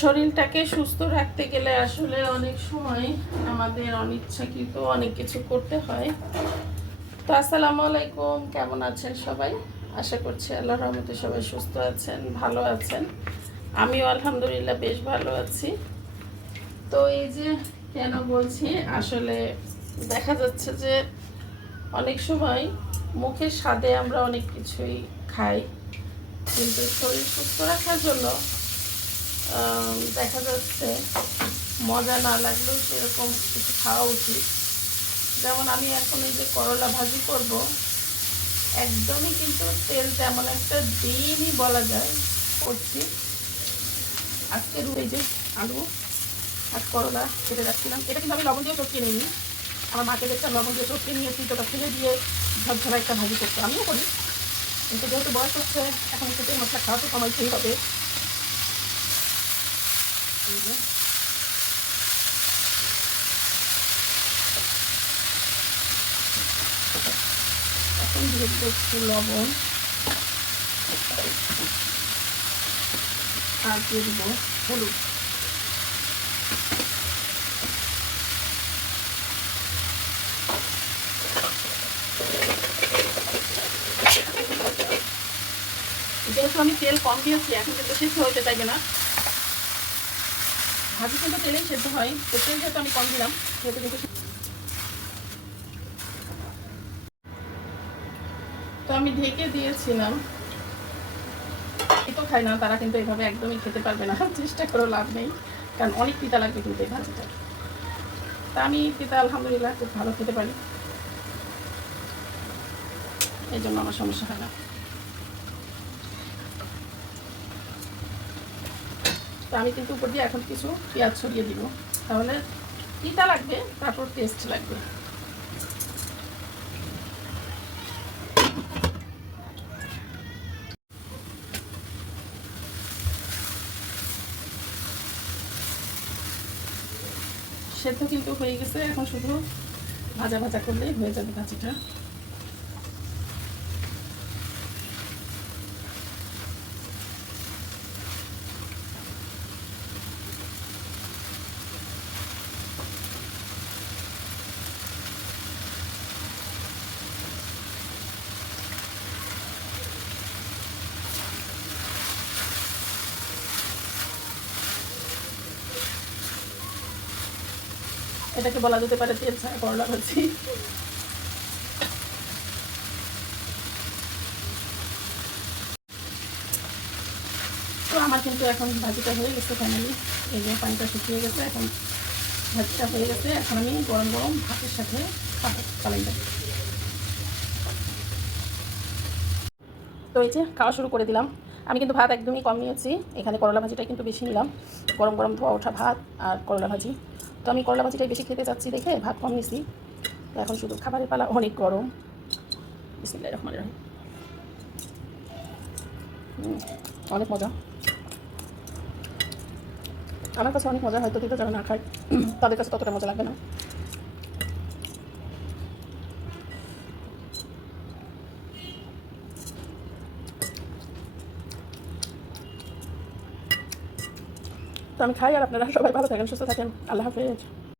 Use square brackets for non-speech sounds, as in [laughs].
শরীরটাকে সুস্থ রাখতে গেলে আসলে অনেক সময় আমাদের অনিচ্ছাকৃত অনেক কিছু করতে হয়। তো আসসালামু আলাইকুম, কেমন আছেন সবাই? আশা করছি আল্লাহর রহমতে সবাই সুস্থ আছেন, ভালো আছেন। আমিও আলহামদুলিল্লাহ বেশ ভালো আছি। তো এই যে কেন বলছি, আসলে দেখা যাচ্ছে যে অনেক সময় মুখের স্বাদে আমরা অনেক কিছুই খাই, কিন্তু শরীর সুস্থ রাখার জন্য দেখা যাচ্ছে মজা না লাগলেও সেরকম কিছু খাওয়া উচিত। যেমন আমি এখন এই যে করলা ভাজি করব, একদমই কিন্তু তেল তেমন একটা দিনই বলা যায়, করছি। আজকের এই যে আলু আর করলা কেটে রাখছিলাম। এটা কিন্তু আমি লবণ দিয়ে চটকে নিইনি। আমার মাকে দেখতাম লবণ দিয়ে চটকে নিয়েছি, তো ফেলে দিয়ে ঝরঝরা একটা ভাজি করতে আমিও করি। কিন্তু যেহেতু বয়স হচ্ছে, এখন একটু মশলা খাওয়া তো সময় কমাইতেই হবে। যে। এখন দিয়ে একটু লবণ। আর দিয়ে দিব হলুদ। যেহেতু আমি তেল কম দিয়েছি, এখন কিন্তু সিদ্ধ হইতে চাইবে না। ভাজি কিন্তু তেলেই সেদ্ধ হয়, তো তেল যেহেতু আমি কম দিলাম, সেহেতু কিন্তু তো আমি ঢেকে দিয়েছিলাম। তো খায় না, তারা কিন্তু এভাবে একদমই খেতে পারবে না, [laughs] চেষ্টা করেও লাভ নেই, কারণ অনেক তিতা লাগবে কিন্তু এই ভাজিটা। তা আমি তিতা, আলহামদুলিল্লাহ, খুব ভালো খেতে পারি। এই জন্য আমার সমস্যা হয় না। তো আমি কিন্তু উপর দিয়ে এখন কিছু পেঁয়াজ ছড়িয়ে দিব। তাহলে তিতা লাগবে, তারপর টেস্ট লাগবে। সেদ্ধ কিন্তু হয়ে গেছে, এখন শুধু ভাজা ভাজা করলেই হয়ে যাবে ভাজিটা। এটাকে বলা যেতে পারে তেল ছাড়া করলা ভাজি। তো আমার কিন্তু এখন ভাজিটা হয়ে গেছে ফ্যামিলি এই যে পানিটা শুকিয়ে গেছে, এখন ভাজিটা হয়ে গেছে। এখন আমি গরম গরম ভাতের সাথে খাব পালাইটা তো এই যে খাওয়া শুরু করে দিলাম। আমি কিন্তু ভাত একদমই কম নিয়েছি। এখানে করলা ভাজিটাই কিন্তু বেশি নিলাম। গরম গরম ধোয়া ওঠা ভাত আর করলা ভাজি। তো আমি করলা ভাজিটাই বেশি খেতে চাচ্ছি দেখে ভাত কম নিয়েছি। এখন শুধু খাবারের পালা অনেক গরম। বিসমিল্লাহির রহমানির রহিম। অনেক মজা। আমার কাছে অনেক মজা হয়তো কিন্তু যারা না খায়, তাদের কাছে ততটা মজা লাগবে না। তো আমি খাই আর আপনারা সবাই ভালো থাকেন সুস্থ থাকেন। আল্লাহ হাফেজ।